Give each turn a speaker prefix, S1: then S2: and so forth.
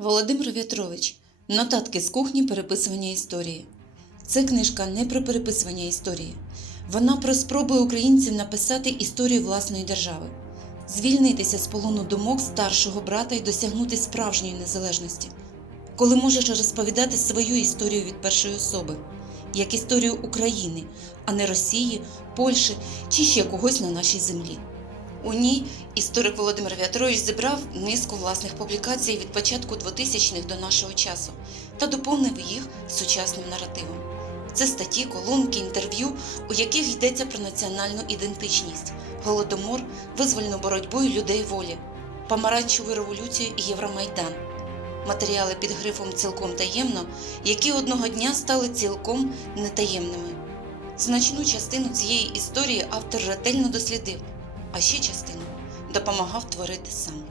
S1: Володимир В'ятрович. Нотатки з кухні переписування історії. Це книжка не про переписування історії. Вона про спроби українців написати історію власної держави, звільнитися з полону думок старшого брата і досягнути справжньої незалежності, коли можеш розповідати свою історію від першої особи, як історію України, а не Росії, Польщі чи ще когось на нашій землі. У ній історик Володимир В'ятрович зібрав низку власних публікацій від початку 2000-х до нашого часу та доповнив їх сучасним наративом. Це статті, колонки, інтерв'ю, у яких йдеться про національну ідентичність, голодомор, визвольну боротьбу і людей волі, помаранчеву революцію і Євромайдан. Матеріали під грифом цілком таємно, які одного дня стали цілком нетаємними. Значну частину цієї історії автор ретельно дослідив, а ще частину допомагав творити сам.